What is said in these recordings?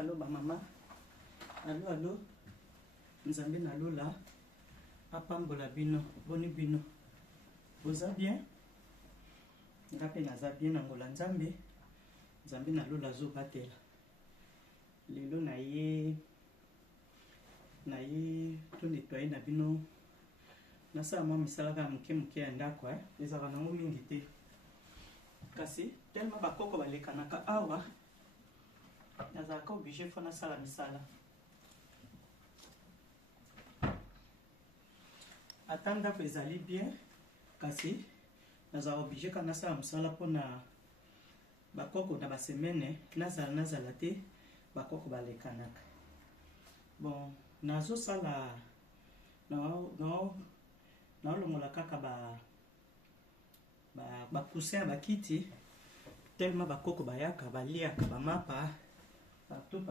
Allô, ma maman. Allô. Nzambe na lola. Apambola bino. Boni bino. Vous allez bien? Ngape naza bien na ngola nzambe. Nzambe na lola zo batela. Lelo na ye to nettoyer na bino. Nasa mwa misala ka muke ya ndako ezaka nango mingi te. Kasi tellement bakoko balekanaka awa. Nazalaka obligé fo nasala misala. Ata ndako ezali bien kasi nazala obligé ka nasala misala mpona bakoko na basemene nazala te bakoko balekanaka. Bon, nazosala naolongola kaka ba coussin bakiti tellement bakoko bayaka baliaka bamapa partout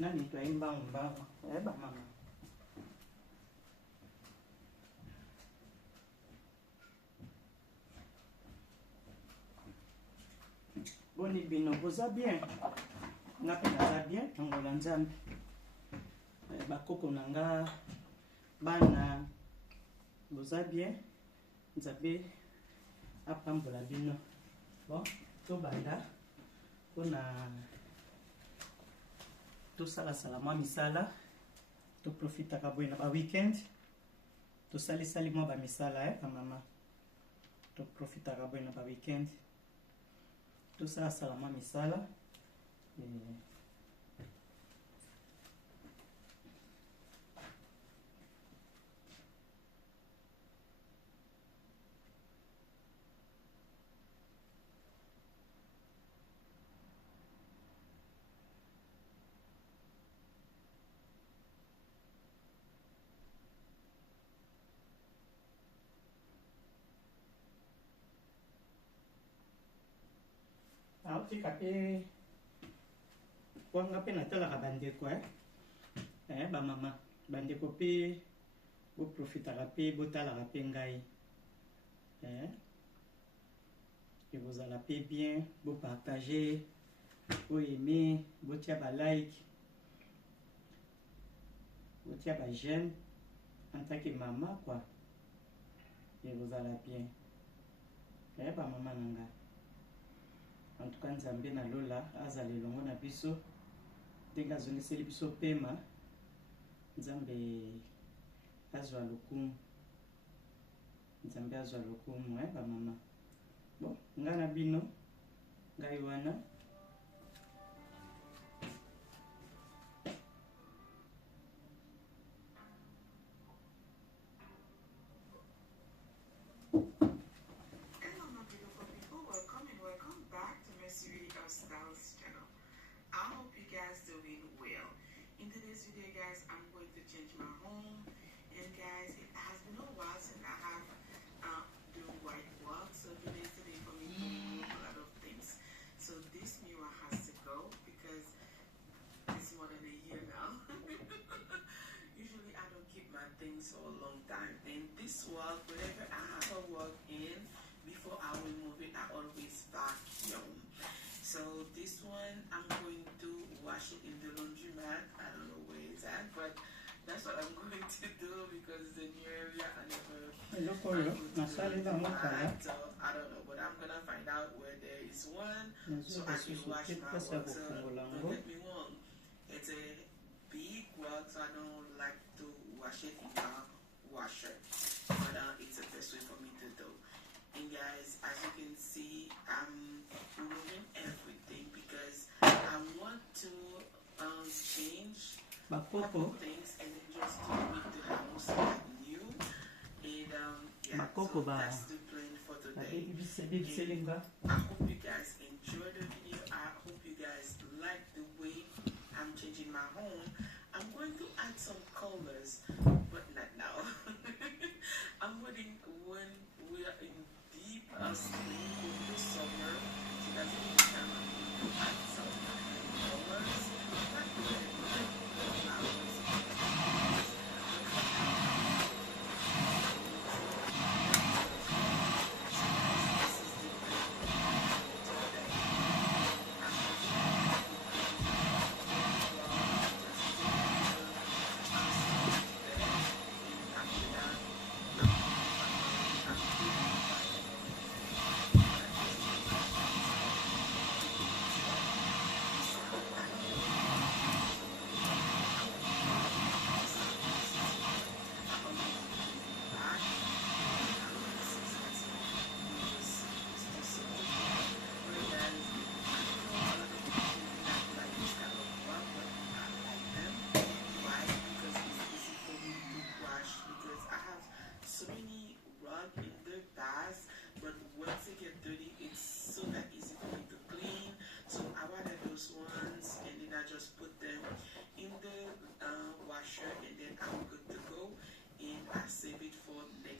na nettoyer mbango ba mama. Boni bino boza bien ngape naza bien nangola nzambe bakoko nanga bana boza bien nzambe apambola bino. Bon tobanda mpona tosalasala mwa misala toprofitaka boye na baweekend tosalisali mwa bamisala bamama toprofitaka boye na baweekend tosalasala mwa misala aotika pe wanga pe natalaka bandeko bamama bandeko pe boprofitaka pe botalaka pe ngai ekozala pe bien bopartage boaime botia balike botia bajeme en tant que mama quoi ekozala bien bamama na ngai. En tout cas nzambe na lola azala elongo na biso ndenge azongiseli biso pema nzambe azwa lokumu bamama. Bon nga na bino ngai wana for a long time, and this wall, whenever I have a wall in, before I will move it, I always vacuum. So this one I'm going to wash it in the laundromat. I don't know where it's at, but that's what I'm going to do because it's a new area. I never so I don't know, but I'm gonna find out where there is one so I can wash my wall. So don't get me wrong, it's a big wall, so I don't like to wash it in the washer, but it's the best way for me to do. And guys, as you can see, I'm removing everything because I want to change a couple things and then just to make the house like new. And yeah, so that's the plan for today. And I hope you guys enjoy the video. I hope you guys like the way I'm changing my home. I'm going to add some colors, but not now. I'm waiting when we are in deep sleep in the summer. So that's the time I'm going to add some colors. Not really, flowers. This is the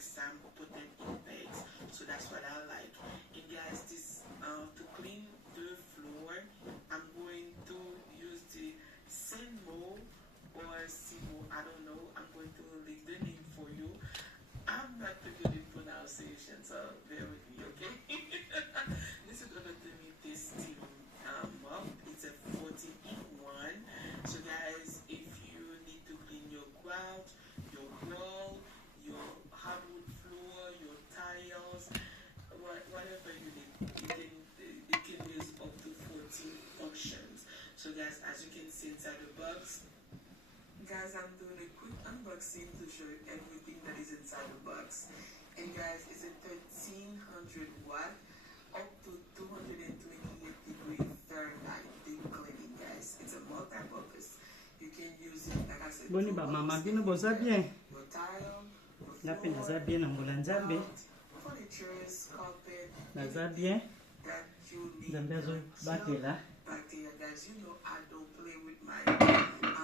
next time put them in bags. So that's what I like. And guys, this to clean the floor, I'm going to use the Senmo or Simo. I don't know. I'm going to leave the name for you. I'm not the good in pronunciation, so bear with me, okay? This is gonna do me this steam mop. It's a 14-in-1. So guys, if you need to clean your grout, your wall, your hardwood floor, your tiles, whatever you need, you can use up to 14 functions. So guys, as you can see inside the box, guys, I'm doing a quick unboxing to show you everything that is inside the box. And guys, it's a 1300 watt up to 228 degree Fahrenheit deep cleaning, guys. It's a multi-purpose. You can use it, like I said, Boni ba mama bino boza bien. your tile, Ngapi naza bien na mbula nzambe. furnitures, carpet, Naza bien. that you need. Nzambe azo batela. Bacteria, guys, you know I don't play with my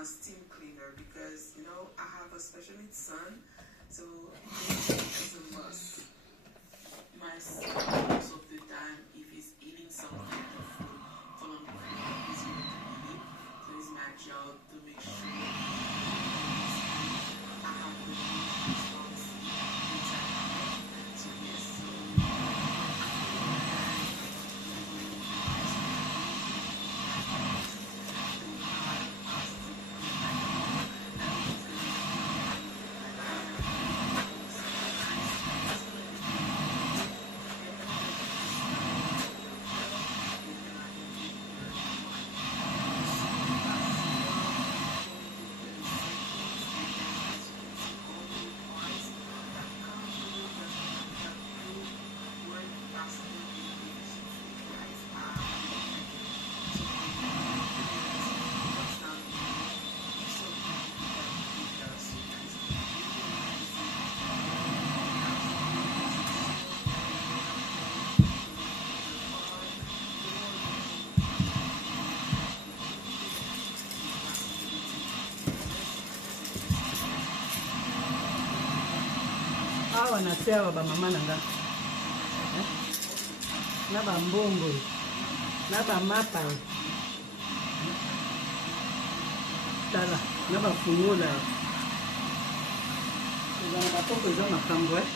steam cleaner because you know I have a special needs son, so it's a must. My son, most of the time, if he's eating something the food from the floor, he's going to eat it. So it's my job to make sure I have the response inside. So yes, so Awa na se awa ba mama nanga. Na ba mbongo. Na ba mapa. Tala, na ba fungola. Ezana ba poko eza makambo eh.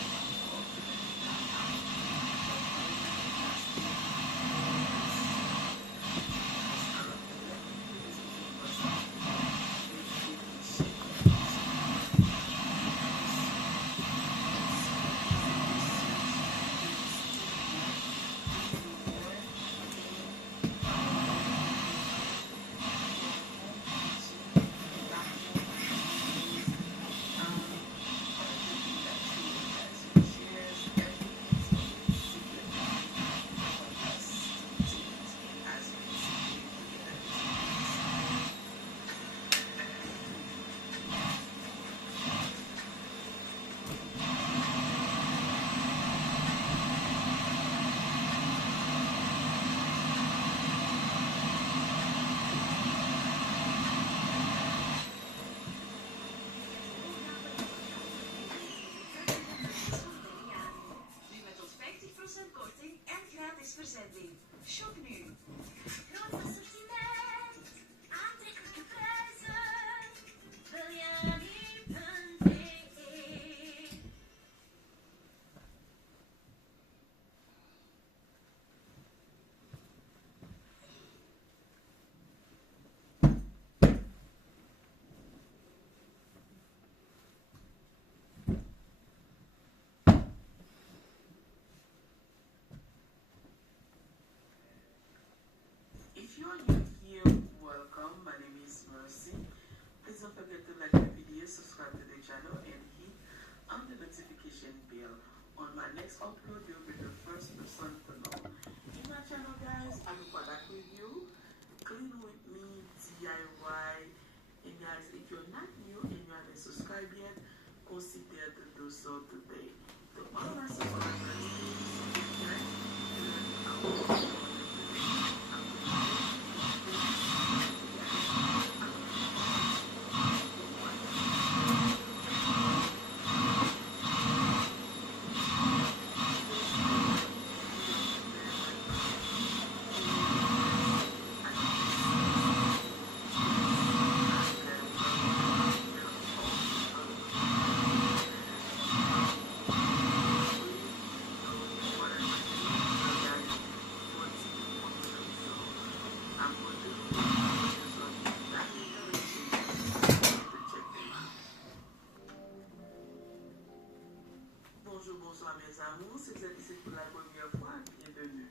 Bonjour, bonsoir mes amours. Si vous êtes ici pour la première fois, bienvenue.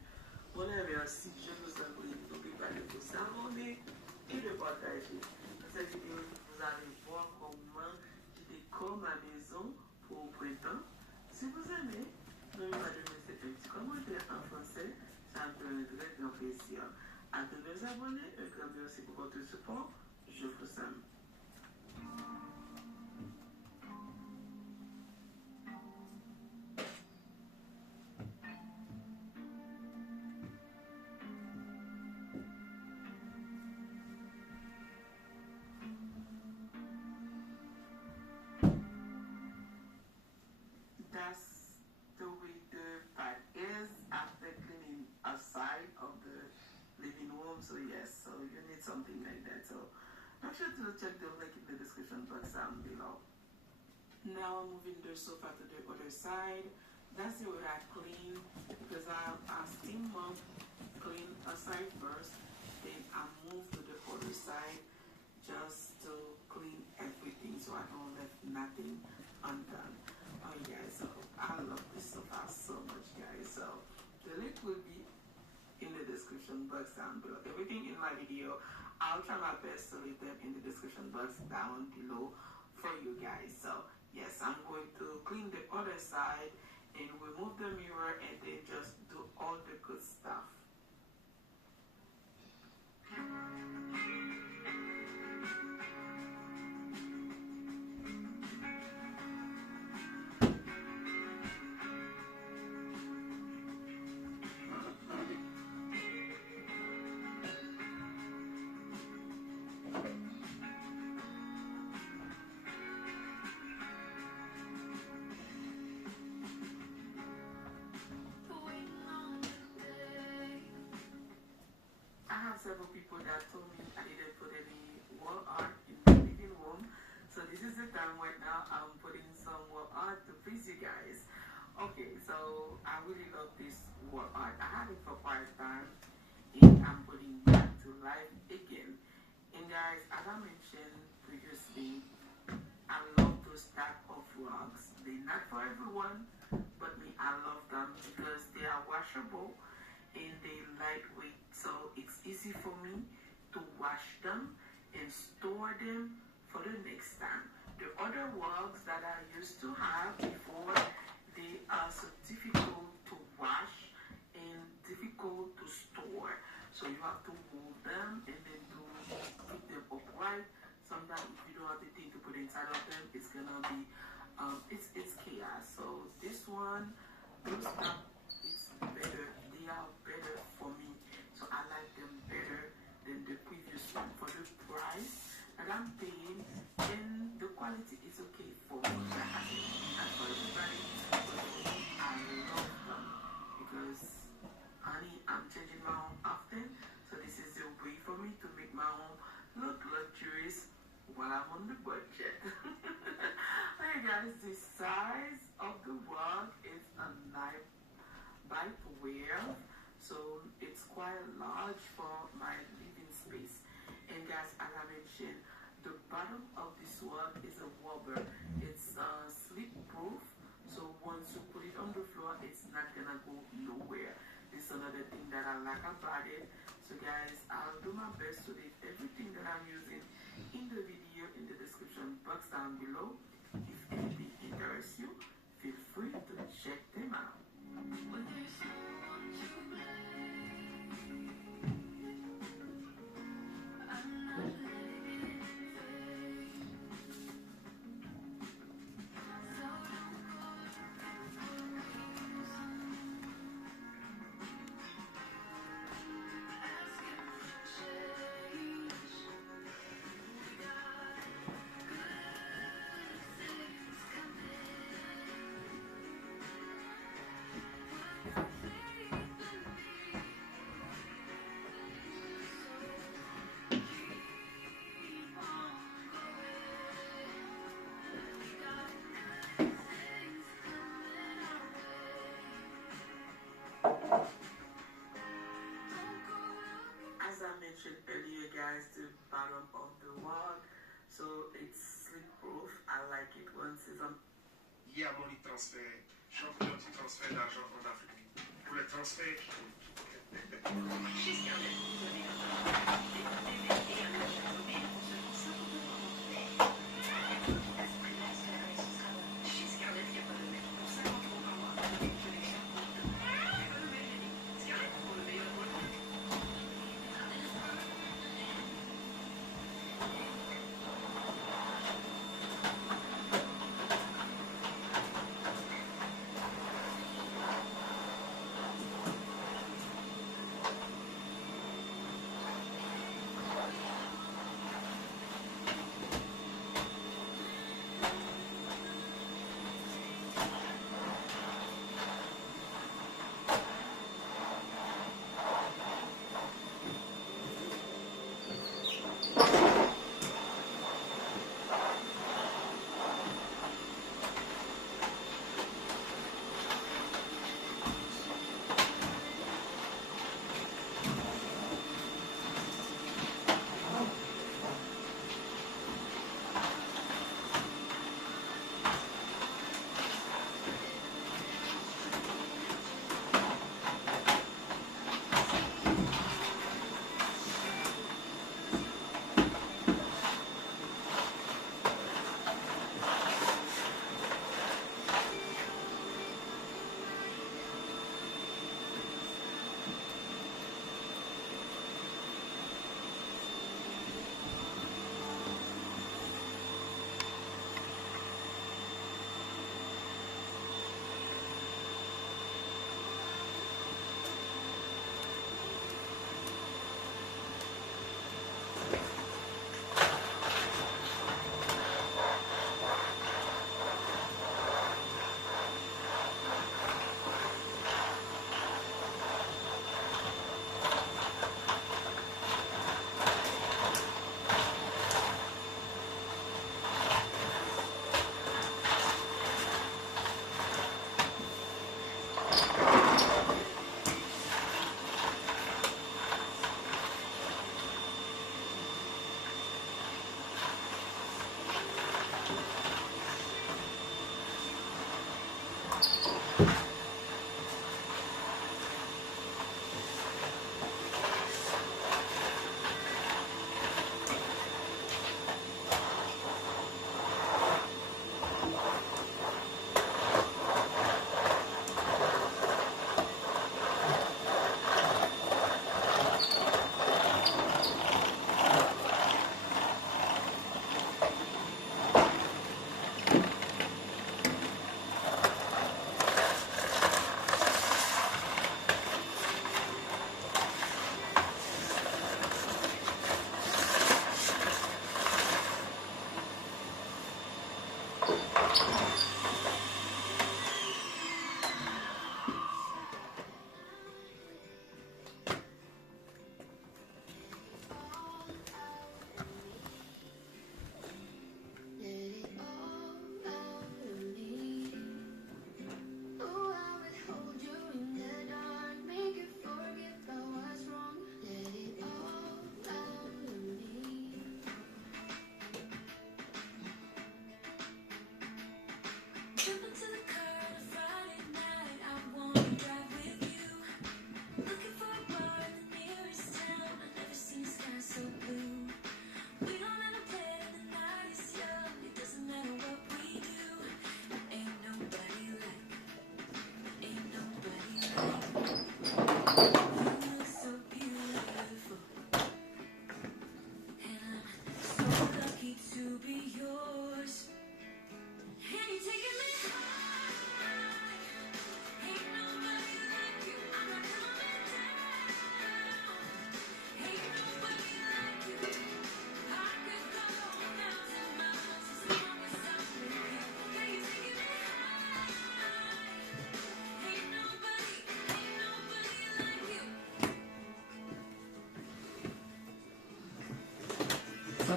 Mon merci, je vous en prie, n'oubliez pas de vous abonner et de partager. Dans cette vidéo, vous allez voir comment je décore ma maison pour au printemps. Si vous aimez, n'oubliez pas de mettre un petit commentaire en français, ça me fait un très grand plaisir. À tous mes abonnés, un grand merci pour votre support. Je vous aime. That's the way the part is after cleaning a side of the living room. So yes, so you need something like that. So make sure to check the link in the description box down below. Now I'm moving the sofa to the other side. That's the way I clean because I steam up, clean a side first, then I move to the other side just to clean everything so I don't leave nothing undone. Oh yeah, so I love this sofa so much, guys. So the link will be in the description box down below. Everything in my video, I'll try my best to leave them in the description box down below for you guys. So yes, I'm going to clean the other side and remove the mirror and then just do all the good stuff. Several people that told me I didn't put any wall art in the living room. So this is the time right now I'm putting some wall art to please you guys. Okay, so I really love this wall art. I had it for quite a time and I'm putting back to life again. And guys, as I mentioned previously, I love those type of rugs. They're not for everyone, but me, I love them because they are washable and they lightweight, so it's easy for me to wash them and store them for the next time. The other rugs that I used to have before, they are so difficult to wash and difficult to store. So you have to move them and then to keep them upright. Sometimes if you don't have the thing to put inside of them, it's gonna be it's chaos. So this one, those stuff, it's better. They are better for me, so I like them better than the previous one for the price that I'm paying, and the quality is okay for me. Not for everybody, but for me, I love them because, honey, I'm changing my home often, so this is a way for me to make my home look luxurious while I'm on the budget. Hey guys, the size of the rug is a 9x12, so it's quite large for my living space. And guys, as I mentioned, the bottom of this rug is a rubber. It's slip proof, so once you put it on the floor, it's not gonna go nowhere. This is another thing that I like about it. So guys, I'll do my best to leave everything that I'm using in the video in the description box down below. If anything interests you, feel free to check them out. As I mentioned earlier, guys, the bottom of the rug, so it's slip proof. I like it once it's on. Guy Amoni Transfert, champion du transfert d'argent en Afrique. Pour les transferts qui comptent. Chez Scarlett, vous avez un TV et un achat mobile pour seulement 50 € par mois. Chez Scarlett, il n'y a pas de mec. Pour 50 € par mois, une connexion pour deux. Scarlett, pour le meilleur rôle.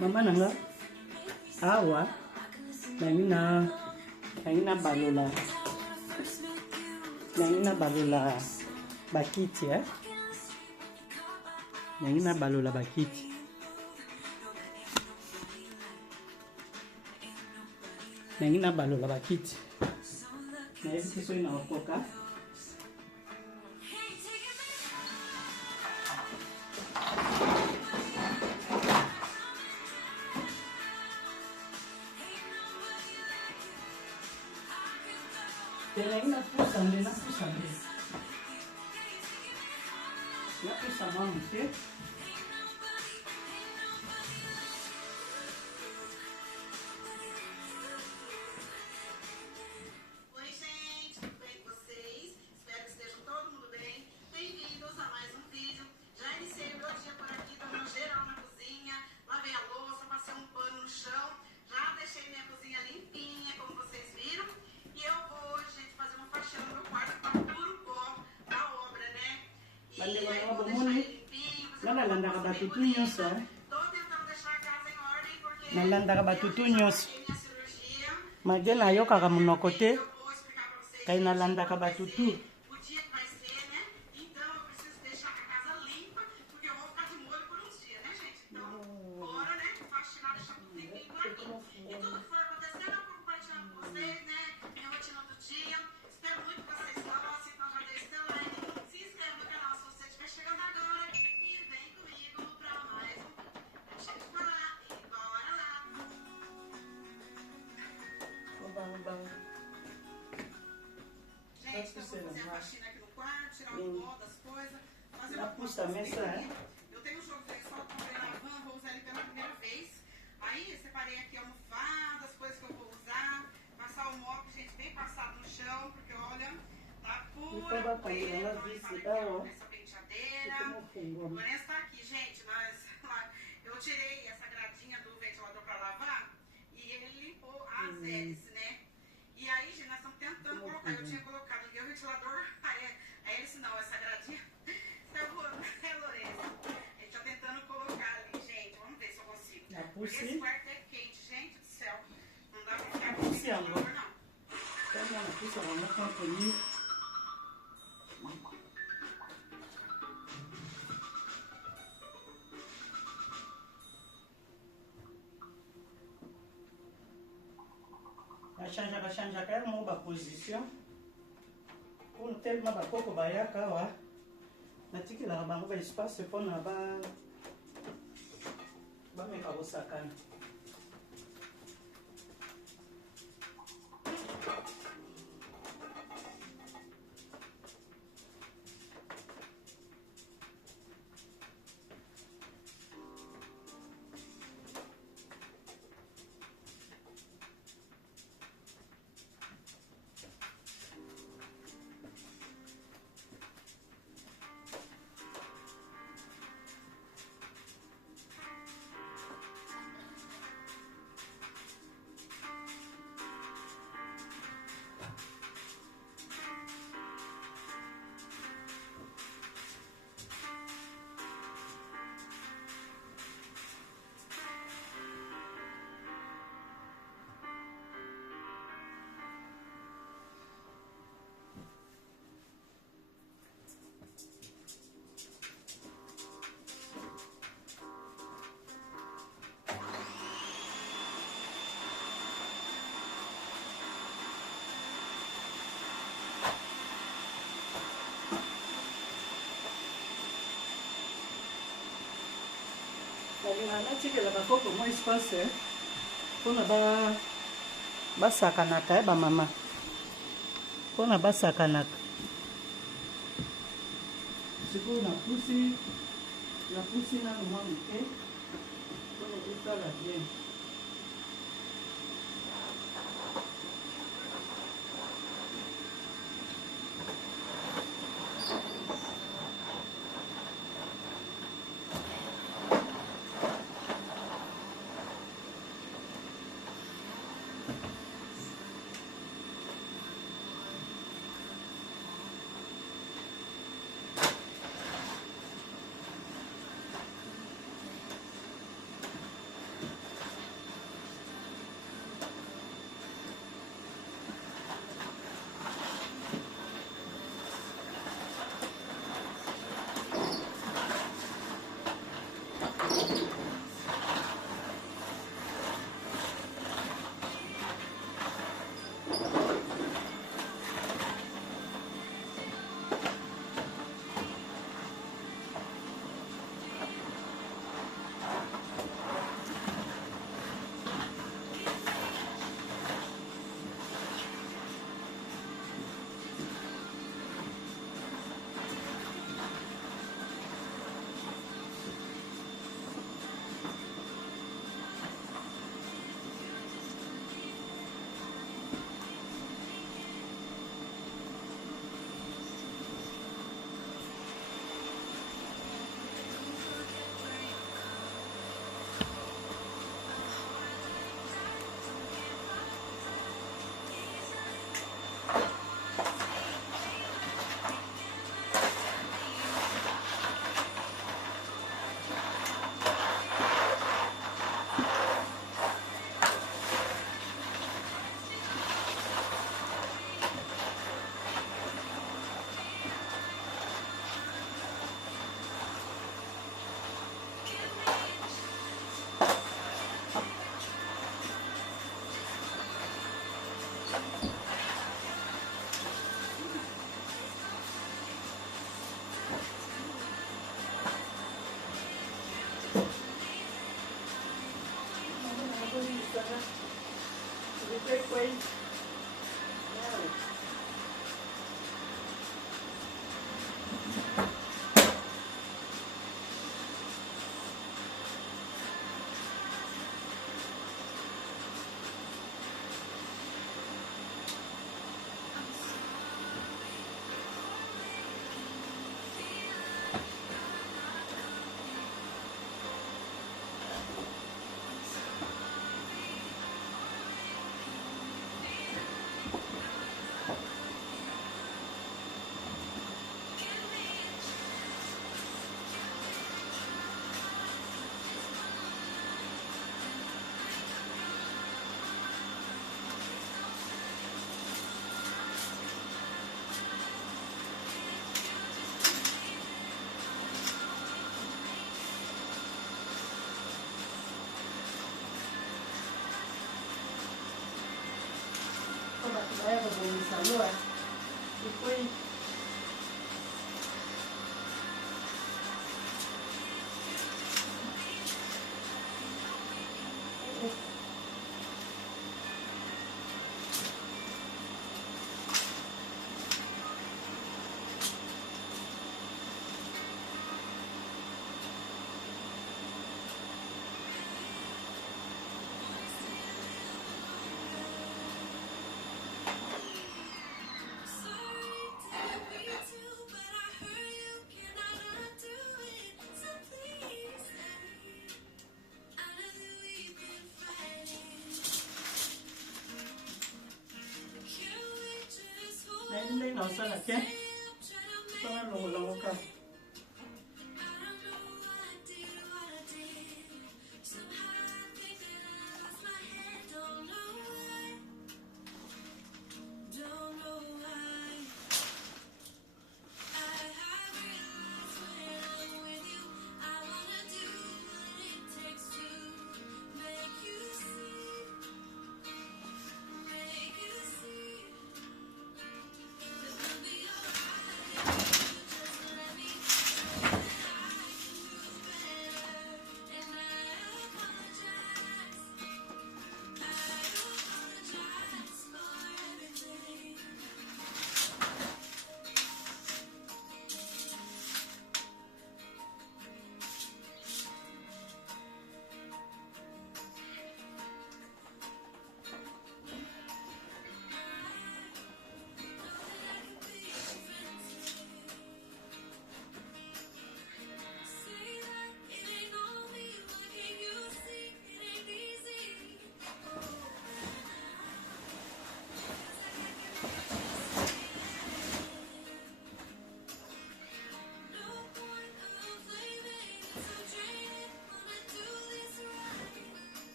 Mama nanga awa nangina balola bakiti nangina balola bakiti nangina balola bakiti Na hivi sio inaokoka. Tena inapusa mbele. Inapusa mama, okay? Oi, gente, tudo bem com vocês? Espero que estejam todo mundo bem. Bem-vindos a mais um vídeo. Já iniciei o meu dia por aqui, dando geral na cozinha. Lavei a louça, passei um pano no chão. Já deixei minha cozinha limpinha, como vocês viram. E eu vou hoje, gente, fazer uma faxina no meu quarto, tá puro pó da obra, né? E aí eu vou deixar ele limpinho. Nalanda ka batutu nyonso. Tô tentando deixar a casa em ordem, porque Nalanda ka batutu eu já nyonso. marquei minha cirurgia. Mage nayokaka monoko te. Eu vou explicar pra vocês. Kai nalandaka batutu. O dia que vai ser, né? Então eu preciso deixar a casa limpa, porque eu vou ficar de molho por uns dias, né, gente? Então, bora, né? Faxinar, deixar tudo limpinho por aqui. E tudo que for acontecendo, eu vou compartilhando com vocês, né? Minha rotina do dia. Espero muito que vocês gostem. Então já deixa seu like, se inscreve no canal se você estiver chegando agora. E vem comigo pra mais um vídeo. Deixa eu falar e bora lá. Gente, então vou fazer a faxina aqui no quarto, tirar o pó das coisas, fazer uma Puxa, mesa, é? Eu tenho um jogo de sol, comprei na van, vou usar ele pela primeira vez. Aí eu separei aqui almofadas, coisas que eu vou usar, passar o mop, gente, bem passado no chão, porque olha, tá pura poeira, então limpar aqui ó, essa penteadeira. O Vanessa tá aqui, gente, eu tirei essa gradinha do ventilador pra lavar e ele limpou as hélices, né? E aí, gente, nós estamos tentando colocar. Eu tinha colocado, liguei o ventilador, a hélice não, essa gradinha. É, Lorena. A gente tá tentando colocar ali, gente. Vamos ver se eu consigo. Porque esse quarto é quente, gente do céu. Não dá pra ficar com o ventilador, não. Kachanja kaya mo ba position? Kung tellement bakoko bayaka wa. Natikila bango ba espace pona ba meka bosakana. Natikela bakoko mo espace mpona basakanaka bamama mpona basakanaka sikoyo napusi nano mwa moke mpona kosala bien. foi. Vai babongisa loa. Depois Ainda não sai aqui. Para não colocar.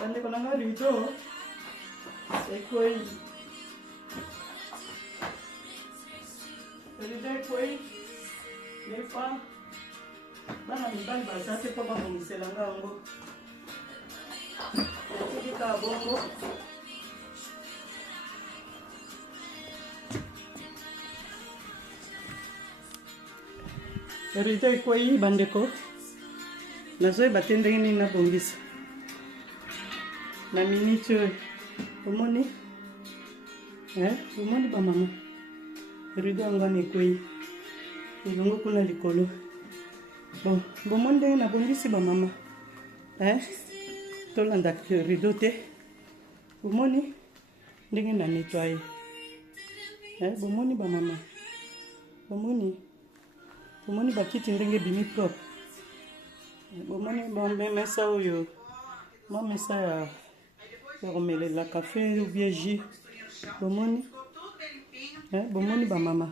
Bandeko nanga rido. Ekoi. Rido ekoi. Lefa. Bana mibali bazate po babongisela ngango. Yakiki ka bongo. Rido ekoi bandeko. Nazoyeba te ndenge nini nabongisa na minute oyo omoni omoni bamama rido yango wana ekwei elongo kuna likolo bon bomoni ndenge nabongisi bamama tolanda rido te bomoni ndenge na nettoye bomoni bamama bomoni bakiti ndenge bimi propre bomoni bamesa oyo mamesa ya komelela café ou bien jus bomoni bomoni bamama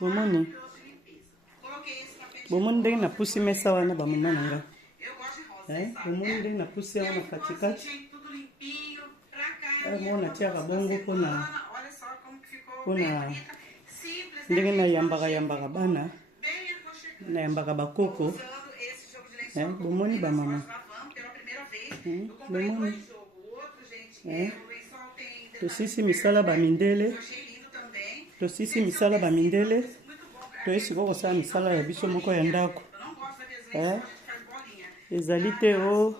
bomoni ndenge napusi mesa wana bamama na nga bomoni ndenge napusi yango na katikati mo natiaka bongo mpona ndenge nayambaka bana nayambaka bakoko bomoni bamama tosisi misala bamindele tosisi misala bamindele toyesi kokosala misala ya biso moko ya ndako. Ezali te o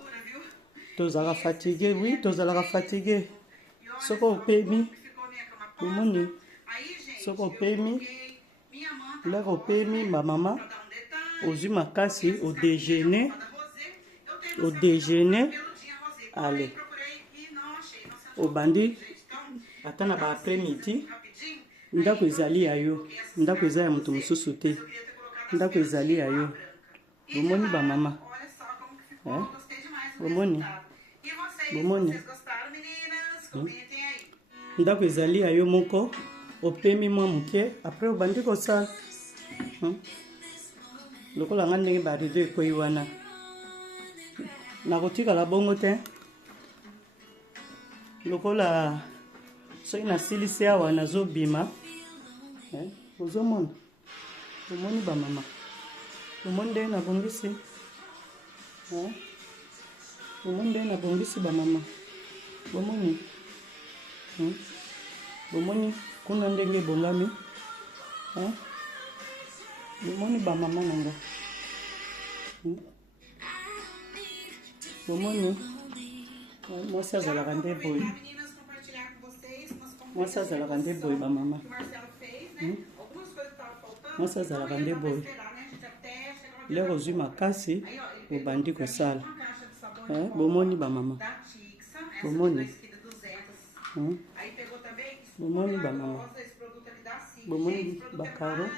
tozalaka fatigué, oui tozalaka fatigué. Soko opemi omoni soko opemi leka opemi bamama ozwi makasi odejeuner ale obandi ata na ba après midi ndako ezali ya yo, ndako eza ya moto mosusu te, ndako ezali ya yo. Bomoni bamama bomoni ndako ezali ya yo moko opemi mwa moke après obandi kosala lokola nga ndenge barido ekoyi wana nakotikala bongo te lokola soki nasilisi awa nazobima ozomona omoni bamama omoni ndenge nabongisi omoni ndenge nabongisi bamama bomoni bomoni kuna ndenge ebongami bomoni bamama nanga bomoni mwasi azalaka nde boye mwasi azalaka nde boye bamama mwasi azalaka nde boye lero ozwi makasi obandi kosala bomoni bamama bomoni bomoni bamama bomoni bakaro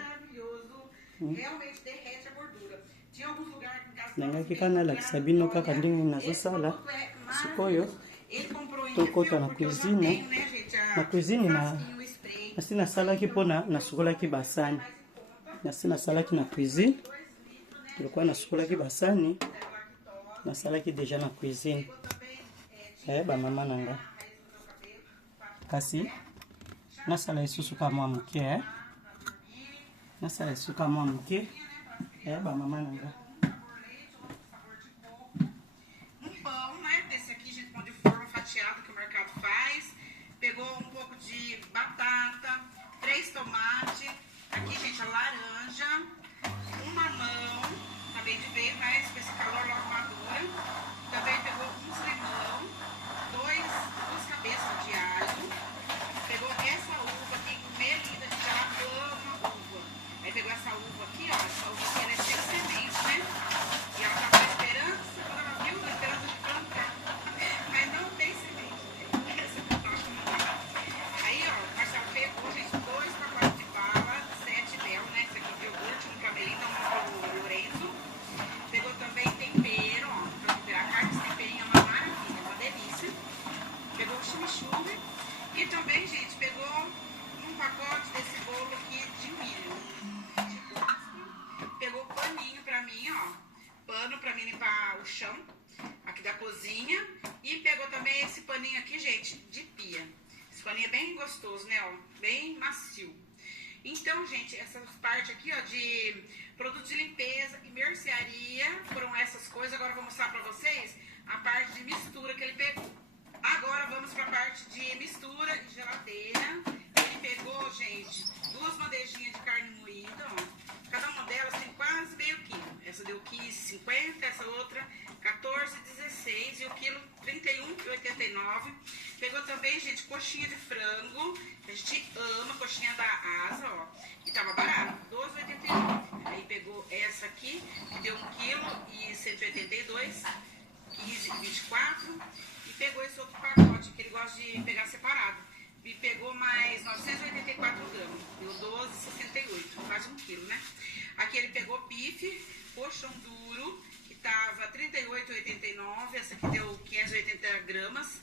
nangaki kana lakisa bino kaka ndenge nazosala sikoyo tokota na cuisine. Na cuisine nasi nasalaki mpona nasukolaki basani, nasi nasalaki na cuisine lokola nasukolaki basani nasalaki deja na cuisine bamama nanga kasi nasala lisusu ka mwa moke nasala lisusu ka mwa moke bamama nanga. Pegou um pouco de batata, 3 tomates, aqui gente a laranja, um mamão, também de veio mais com esse calor logo madura, também pegou uns limão, duas cabeças de alho, pegou essa uva aqui melida, que já ama uva, aí pegou essa uva aqui, ó, essa uva aqui ela é sem semente, né, e ela tá com esperança, quando ela viu a esperança de plantar, mas não tem semente. Aí, ó, o Marcelo pegou, gente, 2 pacotes de bala, 7 mel, né? Esse aqui de iogurte, um pra Melina, um pro Lorenzo. Pegou também tempero, ó, pra temperar a carne. Esse temperinho é uma maravilha, uma delícia. Pegou o chimichurri. E também, gente, pegou um pacote desse bolo aqui de milho. Pegou paninho pra mim, ó. Pano pra mim limpar o chão aqui da cozinha. E pegou também esse paninho aqui, gente, de pia. Esse paninho é bem gostoso, né, ó, bem macio. Então, gente, essa parte aqui, ó, de produtos de limpeza e mercearia, foram essas coisas. Agora eu vou mostrar pra vocês a parte de mistura que ele pegou. Agora vamos pra parte de mistura e geladeira. Ele pegou, gente, 2 bandejinhas de carne moída, ó. Cada uma delas tem quase meio quilo. Essa deu 15,50, essa outra 14,16 e o quilo 31,89. Pegou também, gente, coxinha de frango. A gente ama coxinha da Asa, ó. E tava barato, 12,89. Aí pegou essa aqui, que deu 1 quilo e 182, 15,24. E pegou esse outro pacote, que ele gosta de pegar separado. E pegou mais 984 gramas. Deu 12,68, quase 1 quilo, né? Aqui ele pegou bife, colchão duro, que tava 38,89. Essa aqui deu 580 gramas,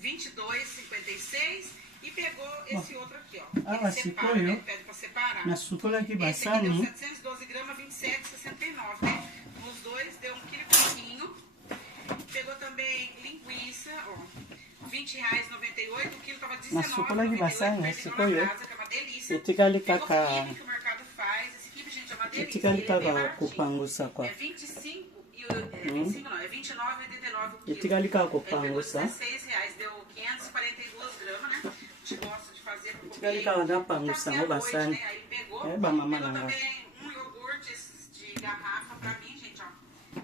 22,56. E pegou esse outro aqui, ó. Ele separa, né? Ele pede pra separar. Esse aqui deu 712 gramas, 27,69, né? Os dois deu 1 quilo e pouquinho. Pegou também linguiça, ó. R$20,98, o quilo tava R$19,98, que é uma delícia. Pegou quibe que o mercado faz. Esse quibe, gente, é uma delícia. Ele é bem baratinho. É 25 e é 25 não, é 29,89 o quilo. Ele pegou R$16, deu 542 gramas, né? A gente gosta de fazer pro Tikali kaka napangusa ngo basani. Aí pegou, É ba mama pegou nanga. também iogurte de garrafa pra mim, gente, ó.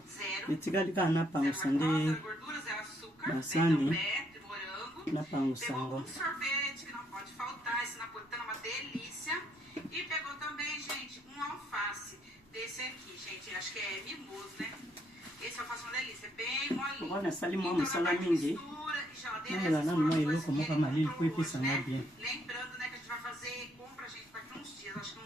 Zero. Tikali kaka napangusa Zero nde gordura, zero açúcar, basani. de morango. Napangusa Pegou ngo. sorvete, que não pode faltar, esse napolitano é uma delícia. E pegou também, gente, um alface desse aqui, gente, acho que é mimoso, né? Esse alface é uma delícia, bem molinho. Olha, sali Então, mama na sala parte de mingi. mistura e geladeira, Ela essas não foram as é coisas louco, que moca ele malili, comprou foi hoje, né? bem. Lembrando, né, que a gente vai fazer compra, gente, daqui uns dias, acho que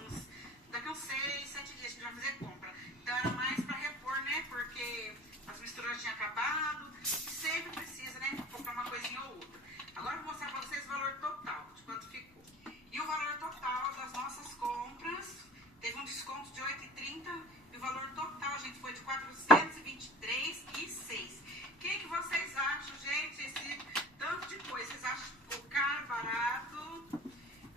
daqui uns 6, 7 dias a gente vai fazer compra. Então era mais pra repor, né, porque as misturas já tinham acabado, e sempre precisa, né, comprar uma coisinha ou outra. Agora eu vou mostrar pra vocês o valor total, de quanto ficou. E o valor total das nossas compras, teve um desconto de R$ 8,30, e o valor total, gente, foi de R$ 423,06. O que vocês acham, gente, esse tanto de coisa? Vocês acham que ficou caro, barato?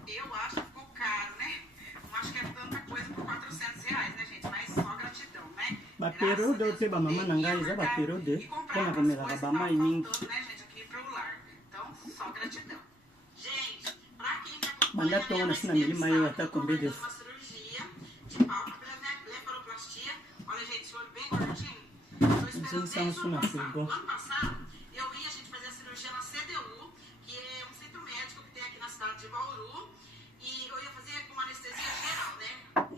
Eu acho que ficou caro, né? Não acho que é tanta coisa por R$400, né, gente? Mas só gratidão, né? Bapero de te ba mama nanga iza bapero de kona komela ka ba mai mingi. Né, gente, aqui pro lar. Então, só gratidão. Gente, pra quem me acompanha, Manda tona na sina milima yo ata kombe de. uma cirurgia de pálpebra, né? Blefaroplastia. Olha, gente, esse olho bem gordinho. Tô esperando desde o ano passado. Ano passado, eu ia, gente, fazer a cirurgia na CDU, que é um centro médico que tem aqui na cidade de Bauru. E eu ia fazer com anestesia geral, né?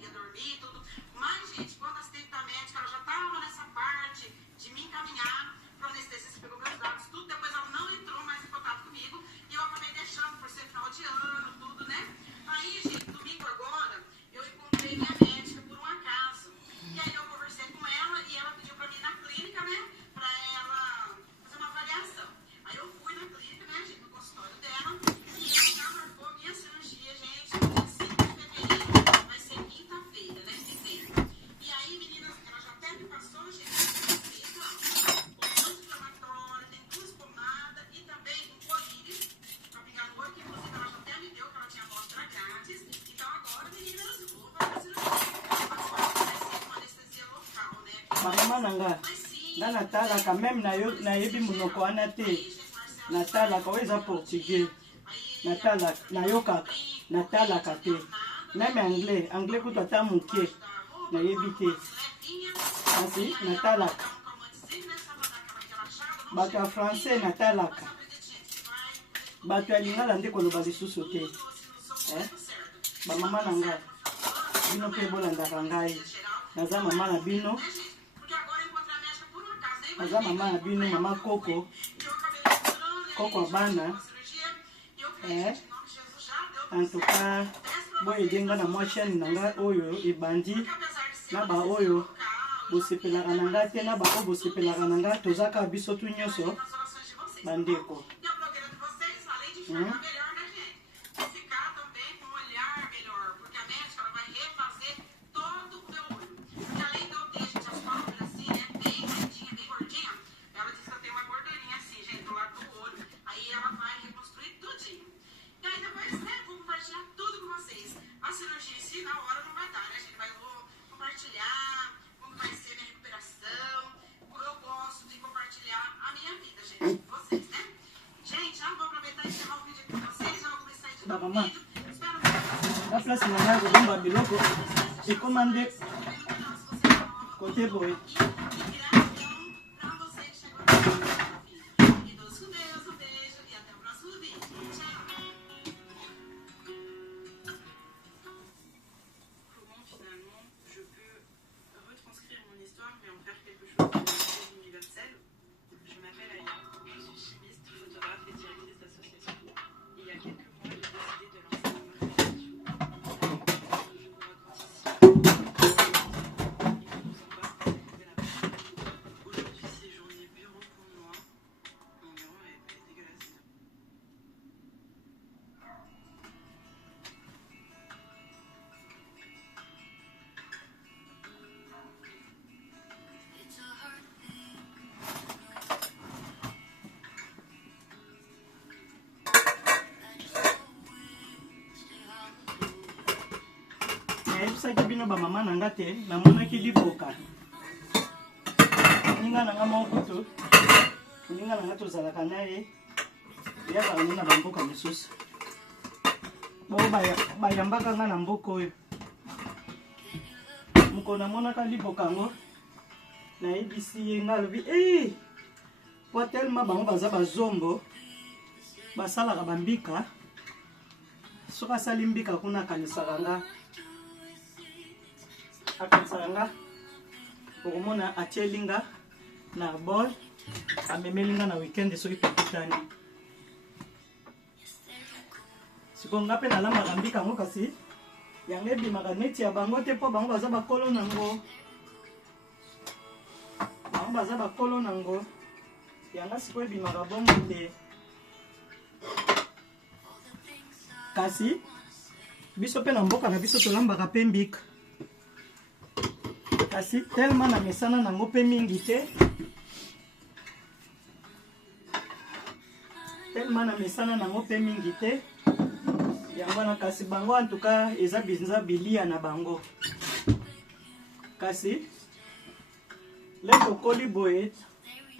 Ia dormir e tudo. Mas, gente, quando a assistente da médica, ela já tava nessa parte de me encaminhar para anestesista, pegou meus dados, tudo. Depois ela não entrou mais em contato comigo. E eu acabei deixando por ser final de ano, tudo, né? Aí, gente, domingo agora, eu encontrei minha médica por um acaso. E aí eu conversei com ela e ela pediu pra mim ir na clínica, né? Pra ela fazer uma avaliação. Aí eu fui na clínica, né, gente, no consultório dela. E ela já marcou a minha cirurgia, gente, no dia 5 de fevereiro. Vai ser quinta-feira, né? Dezembro. E aí, meninas, ela já até me passou, gente, o anti-inflamatório, tem 2 pomadas e também um colírio pra pingar no olho, que inclusive ela já até me deu, que ela tinha amostra grátis. Então agora, meninas, eu vou fazer a cirurgia. Agora vai ser uma anestesia local, né? Ba mama nanga. Mas sim, Na natala ka même na yebi munoko wana te. Natala ka weza portugais. Natala na yoka natala ka te. Même anglais kuto ata muke na yebi te. Asi natala. Bato ya français natala ka. Bato ya lingala nde koloba lisusu te. Ba mama nanga. Bino pe bolandaka ngai. Naza mama na bino. porque agora eu encontrei a médica por um acaso, nem Naza mama na bino, mama Coco. que eu acabei misturando, Coco Abana. cirurgia, e eu creio, gente, em nome de Jesus, já deu En tout cas, boye denga na mwa chaîne nanga oyo ebandi na ba oyo bosepelaka nanga te na ba oyo bosepelaka nanga tozaka biso tu nyonso nas orações de vocês. bandeko. E a blogueira de vocês, além de enxergar melhor, né, gente? E ficar também com um olhar melhor, porque a médica ela vai refazer todo o meu olho. Porque além de eu ter, gente, as pálpebras assim, né, bem retinha, bem gordinha, ela disse que eu tenho uma gordurinha assim, gente, do lado do olho. Aí ela vai reconstruir tudinho. E aí depois, né, vou compartilhar tudo com vocês. A cirurgia em si, na hora não vai dar, né, gente? Mas eu vou compartilhar como vai ser minha recuperação. Eu gosto de compartilhar a minha vida, gente, com vocês, né? Gente, já vou aproveitar e encerrar o vídeo aqui com vocês. Já vou começar a editar o Mama. vídeo. Espero que vocês Na place nanga ya kobomba biloko ekomande no canal, se você é nova. kote boye. E gratidão pra você que chegou até o final do vídeo. Fiquem todos com Deus, um beijo e até o próximo vídeo. Tchau! Comment finalement je peux retranscrire mon histoire mais en faire quelque chose de très universel? Je m'appelle Aya, je suis chimiste, photographe et directrice d'association. Il y a quelques mois, j'ai décidé de lancer ma marque YouTube. Je vous raconte ici et je vous embrasse pour découvrir la personne. Aujourd'hui, c'est journée bureau pour moi. Mon bureau est dégueulasse. Nayebisaki bino bamama nanga te namonaki liboka ninga nanga moko kutu ninga nanga tozalaka na ye yazala nde na bamboka mosusu bao bayambaka nga na mboka oyo moko namonaka liboka yango nayebisi ye nga alobi po tellement bango baza bazombo basalaka bambika soki asali mbika kuna akanisaka nga okomona atieli nga na bol amemeli nga na weekend soki tokutani sikoyo nga mpe nalambaka mbika yango kasi yango ebimaka neti ya bango te mpo bango baza bakolo nango yanga sikoyo ebimaka bongo te kasi biso mpe na mboka na biso tolambaka mpe mbika kasi tellement na mesana nango mpe mingi te yango wana kasi bango en tout cas eza bizinza bilia na bango kasi le tokoli boye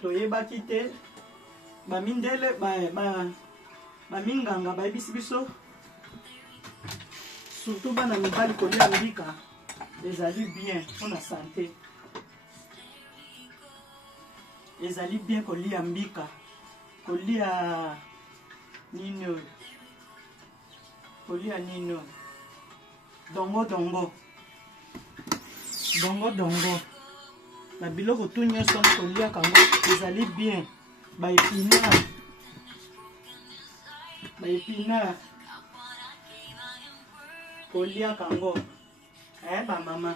toyebaki te bamindele baminganga bayebisi biso surtout bana mibali kolia mbika ezali bien mpona sante ezali bien kolia mbika kolia nini oyo dongo na biloko tu nyonso koliaka yango ezali bien baépinard koliaka yango bamama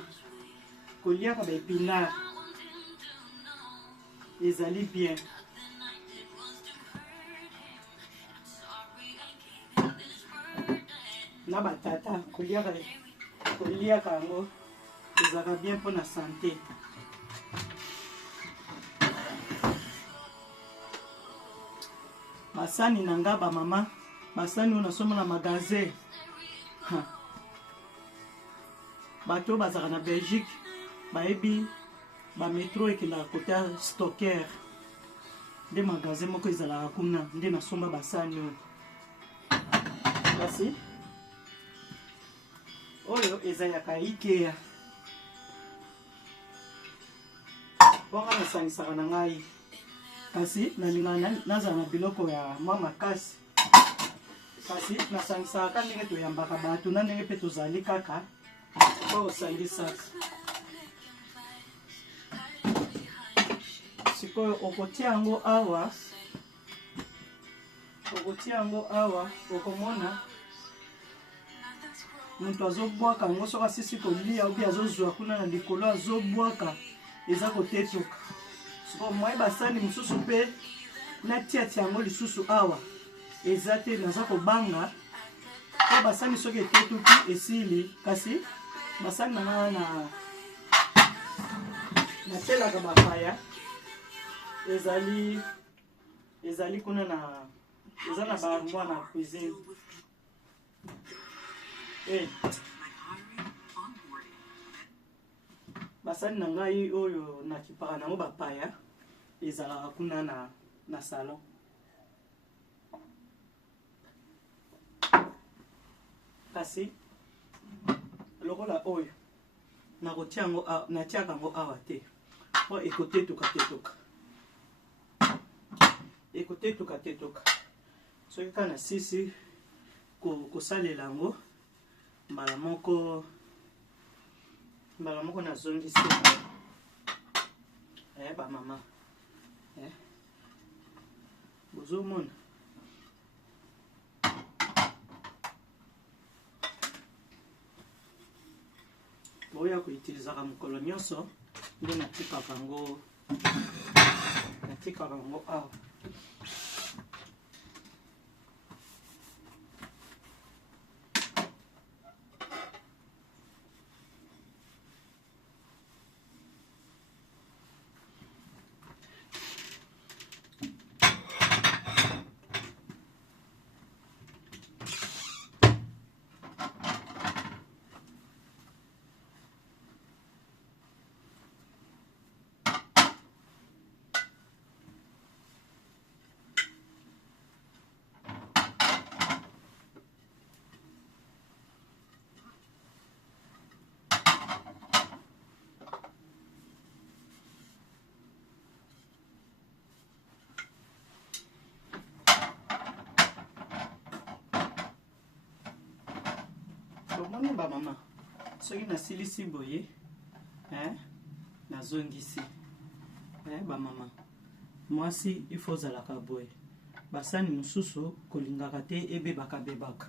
koliaka baépinard ezali bien na batata koliaka yango ezalaka bien mpona sante basani na nga bamama basani oyo nasomba na magasin bato oyo bazalaka na Belgique bayebi bametro ekendaka kote ya stocker nde magasin moko ezalaka kuna nde nasomba basani oyo kasi oyo ezalaka IKEA bonga nasangisaka na ngai kasi nalingaka nazala na biloko ya mwa makasi kasi nasangisaka ndenge toyambaka bato na ndenge mpe tozali kaka mpo osangisaka sikoyo okotia yango awa okomona moto azobwaka yango soki asisi kolia obi azozwa kuna na likolo azobwaka eza kotetuka sikoyo mwaye basani mosusu mpe natiatia yango lisusu awa eza te naza kobanga po basani soki etetuki esili kasi basani na nga natelaka bapaya ezali kuna na eza na baarmoire na cuisine basani na ngai oyo nakipaka nango bapaya ezalaka kuna na salon kasi lokola oyo natiaka yango awa te po ekotetuka soki kaka na sisi kosalela yango mbala moko nazongisi bamama bozomona boya koitilizaka mokolo nyonso nde natikaka yango awa Boni ba mama. Soki nasilisi boye, nazongisi. Ba mama. Mwasi il faut zalaka boye. Basani mususu kolingaka te ebe bakabebaka.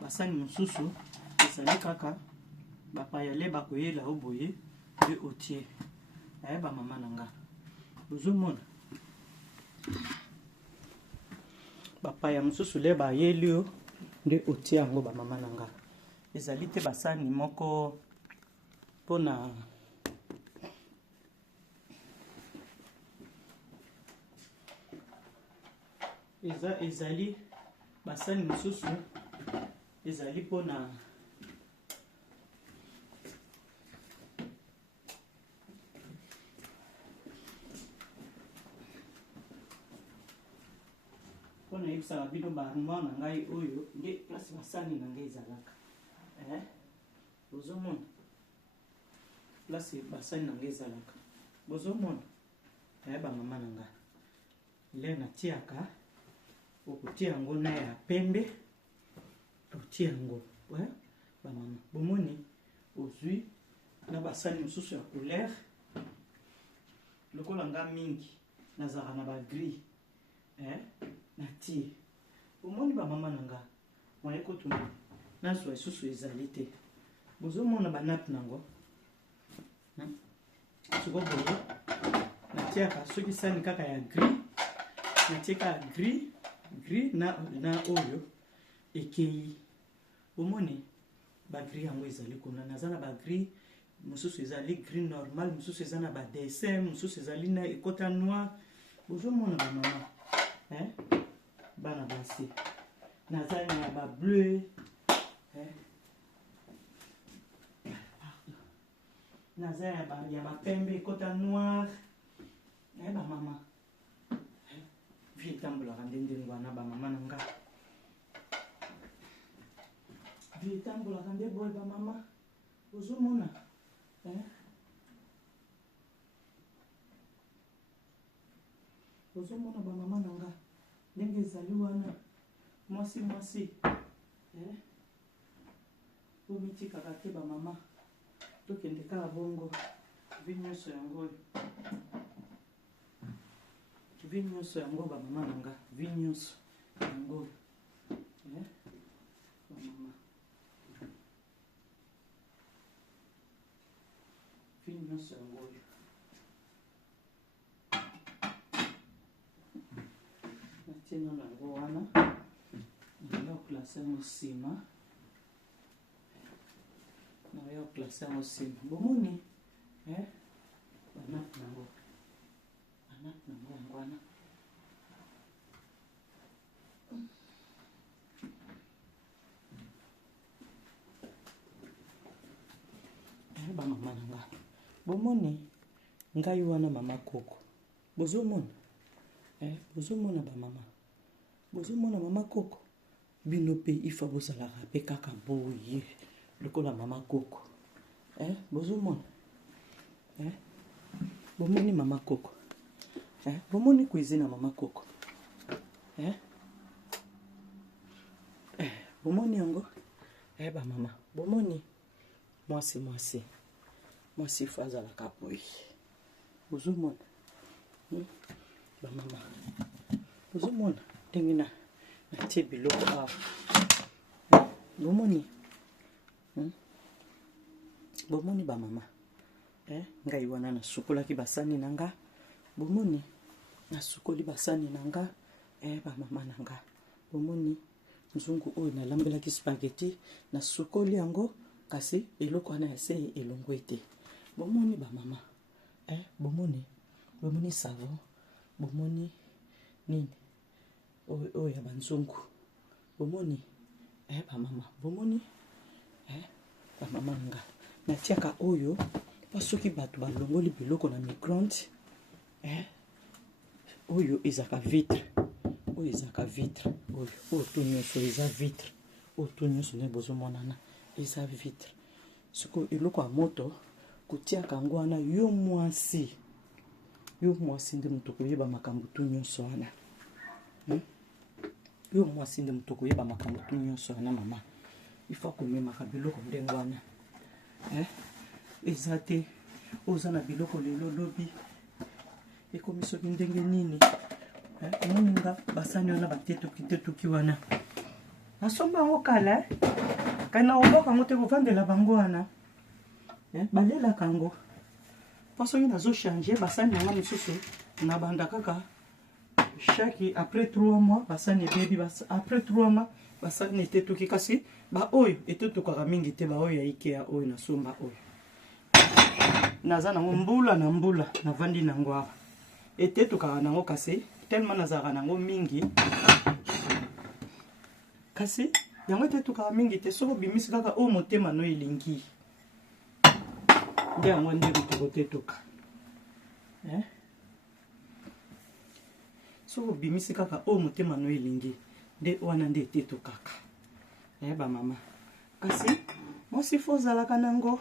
Basani mususu ezali kaka bapayale bakoyela oboye de otie. Ba mama nanga. Bozomona. Bapaya mususu le bayeli o de otie yango ba mama nanga. Ezali te basani moko pona ezali basani mususu ezali pona yebisaka bino baruma na ngai oyo nde place basani na ngai ezalaka. Bozomona place basani na ngai ezalaka. Bozomona ba mama na ngai le natiaka okutia yango na ya pembe otia yango ba mama. Bomoni ozwi na basani mususu ya couleur lokola nga mingi nazaka na ba gris natie. Bomoni ba mama nanga moye kotuna nazwa isusu ezali te. Bozomona ba nappe nango siko boye natiaka soki sani kaka ya gris natiaka gris na oyo ekei. Bomoni ba gris yango ezali kuna nazana ba gris mususu ezali gris normal mususu ezana ba dessin mususu ezali na ekota noir. Bozomona ba mama bana basi nazana na ba bleu nazana ya ba pembe ekota noir. Ba mama vie tambolaka ndenge ngwana ba mama nanga. Vie tambolaka nde boy ba mama. Bozomona bozomona ba mama nanga ndenge ezali wana mwasi omitikaka te ba mama tokende kaka bongo vi nyonso yango ba mama nanga vi nyonso yango ba mama vi nyonso yango natina nango wana nanga oklase yango nsima nanga oklase yango nsima. Bomoni banape nango yango wana ba mama nanga. Bomoni ngai wana mama koko. Bozomona bozomona ba mama. Bozomona mama koko bino pe ifa bozalaka pe kaka boye lokola mama koko. Bozomona bomoni mama koko. Bomoni cuisine mama koko. Bomoni yango ba mama. Bomoni mwasi fa zalaka boye. Bozomona ba mama. Bozomona ndenge natie biloko awa. Bomoni bomoni ba mama. Ngai wana nasukolaki basani nanga. Bomoni nasukoli basani nanga ba mama nanga. Bomoni nzungu oyo nalambelaki spaghetti nasukoli yango kasi eloko wana ese elongwe te. Bomoni ba mama. Bomoni savon. Bomoni nini oyo ya banzungu. Bomoni ba mama. Bomoni ba mama nga natiaka oyo pasoki bato balongoli biloko na micro-ondes oyo ezaka vitre. Oyo to nyonso eza vitre. Oyo to nyonso ne bozomonana eza vitre. Siko eloko ya moto kotiaka yango wana yo mwasi nde moto koyeba makambo tu nyonso wana. Yo mwasi nde moto koyeba makambo tu nyonso wana mama. il faut komemaka biloko ndenge wana eza te oza na biloko lelo lobi ekomi soki ndenge nini moninga basani wana batetuki wana nasomba yango kala kana oboka yango te kovandela bango wana balelaka yango mpo soki nazochange basani yanga mosusu nabanda kaka chaque après 3 mois basani ebebi après 3 mois basani etetuki kasi baoyo etetukaka mingi te baoyo ya ikea oyo nasomba oyo naza nango mbula na mbula navandi nango awa etetukaka nango kasi tellement nazalaka nango mingi kasi yango etetukaka mingi te soki obimisi kaka oyo motema no elingi nde yango nde kotetuka soki obimisi kaka oyo motema no elingi nde wana nde etetukaka bamama kasi mwasi fo ozalaka nango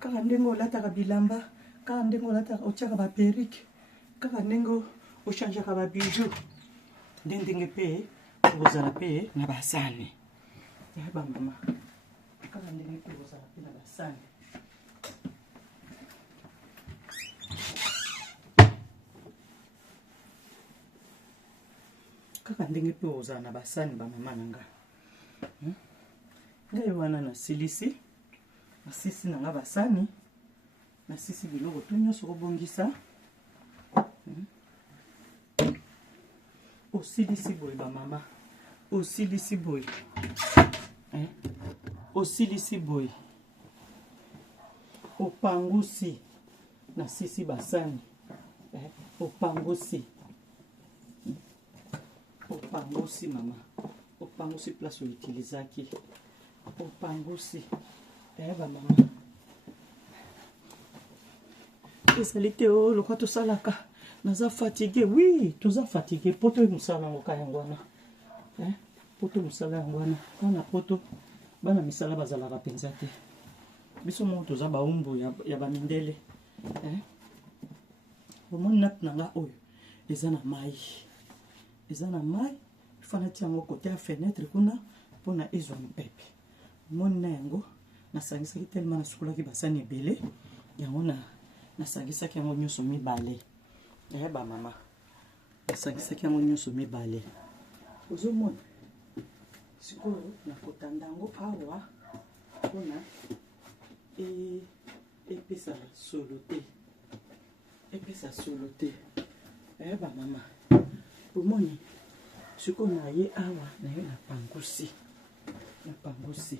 kaka ndenge olataka bilamba kaka ndenge olataka otiaka baperike kaka ndenge ochangeaka babiju nde ndenge mpe ozala mpe na basani bamama kaka ndenge mpe ozala mpe na basani kaka ndenge mpe ozala na basani bamama na nga ngai wana nasilisi nasisi na nga basani nasisi biloko to nyonso kobongisa osilisi boye bamama osilisi boye osilisi boye opangusi nasisi basani opangusi opangusi mama opangusi place outilisaki opangusi bamama ezali te o lokwa tosalaka naza fatigué oui toza fatigué poto mosala yango ka yango wana poto mosala yango wana wana poto bana misala bazalaka mpenza te biso moko toza baumbu ya bamindele omoni nati na nga oyo eza na mai ifana ti yango kote ya fenêtre kuna mpona ezwa mopepe omoni na yango nasangisaki tellement nasukolaki basani ebele yango nasangisaki yango nyonso mibale bamama nasangisaki yango nyonso mibale ozomona sikoyo nakotanda yango awa mpona epesa solo te bamama omoni sikoyo naye awa naye napangusi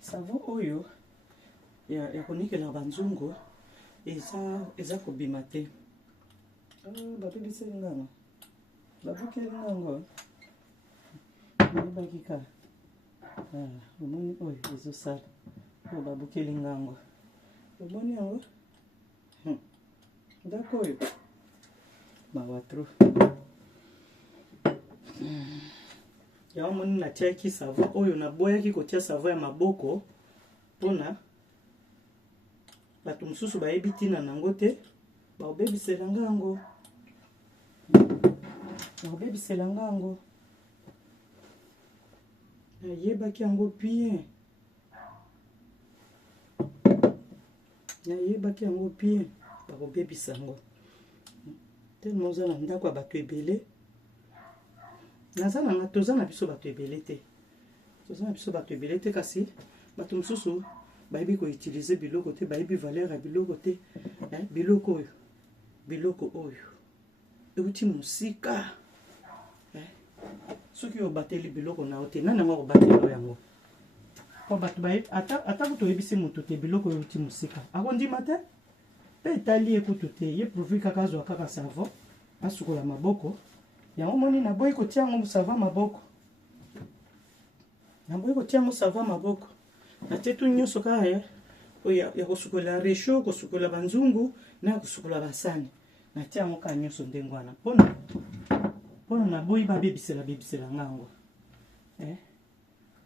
savon oyo ya konikela banzungu eza kobima te babebiseli ngango babukeli ngango nayebaki ka omoni oyo ezosala oyo babukeli ngango omoni yango ndako oyo mawatro yango moni natiaki savon oyo naboyaki kotia savon ya maboko mpona bato mosusu bayebi ntina nango te baobebiselanga yango nayebaki yango bien bakobebisa yango tellement oza na ndako ya bato ebele toza na biso bato ebele te kasi bato mosusu bayebi koutilize biloko te bayebi valeur ya biloko te biloko oyo euti mosika soki obateli biloko na yo te nani yango akobatela yango po bato ata kutu oyebisi moto te biloko euti mosika akondima te mpe etali ye kutu te ye profi kaka azwa kaka savon asukola maboko yango moni naboyi kotia yango savon maboko natie tu nyonso kaka ya kosukola resho kosukola banzungu na ya kosukola basani natia yango kaka nyonso ndenge wana mpona naboyi babebisela ngango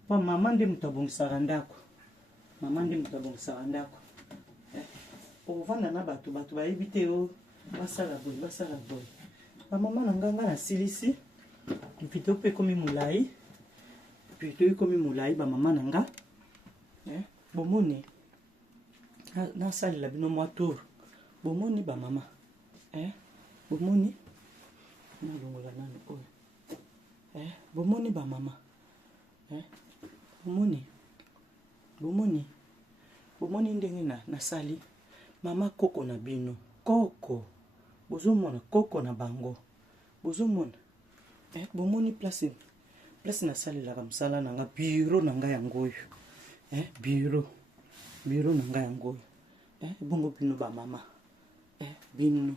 mpo mama nde moto abongisaka ndako ovanda na bato bayebi te o basala boye bamama na nga na silisi video mpe ekomi molai video ekomi molai bamama na nga bomoni nasalela bino mwa tour bomoni bamama bomoni nalongola nano oyo bomoni bamama bomoni ndenge nasali mama koko na bino koko bozomona koko na bango bozomona bomoni place nasalelaka mosala na nga bureau na nga yango oyo bureau na nga yango oyo bongo bino bamama bino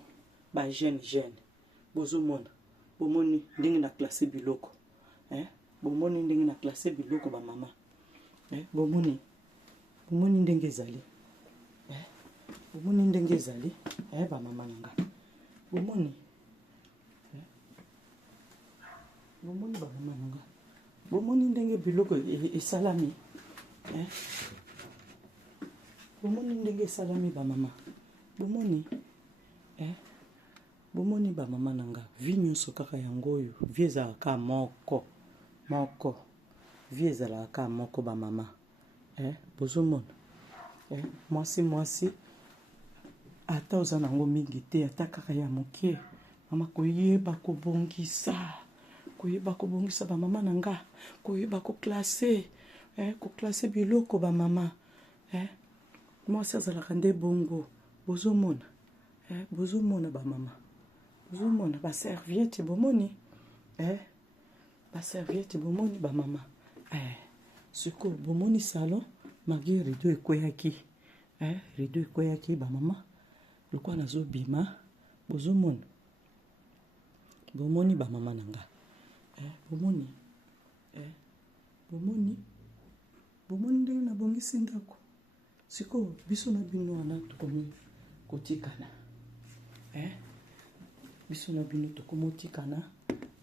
ba jeune bozomona bomoni ndenge na classe biloko bomoni ndenge na classe biloko bamama bomoni ndenge ezali bomoni ndenge ezali bamama na nga bomoni bamama na nga bomoni ndenge biloko esalami bomoni ndenge esalami bamama bomoni bamama na nga vi nyonso kaka yango oyo vi ezalaka moko vi ezalaka moko bamama bozomona mwasi ata oza nango mingi te ata kaka ya moke mama koyeba kobongisa bamama na nga koyeba koklase biloko bamama mwasi azalaka nde bongo bozomona bamama bozomona baserviette bomoni baserviette bomoni bamama siko bomoni salon magi rideau ekweyaki bamama lokwa nazobima bozomona bomoni bamama na nga bomoni ndenge nabongisi ndako siko biso na bino wana tokomi kotikana biso na bino tokomi otikana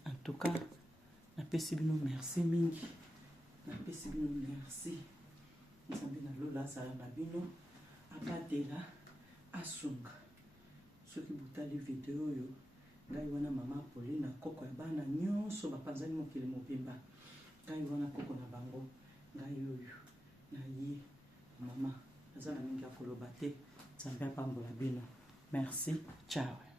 en tout cas napesi bino merci mingi nzambe na lola azala na bino abadela asunga soki botali video oyo ngai wana mama Pauline koko ya bana nyonso bapanzani mokili mobimba ngai wana koko na bango ngai oyo na ye mama aza na mingi ya koloba te nzambe apambola bino merci ciao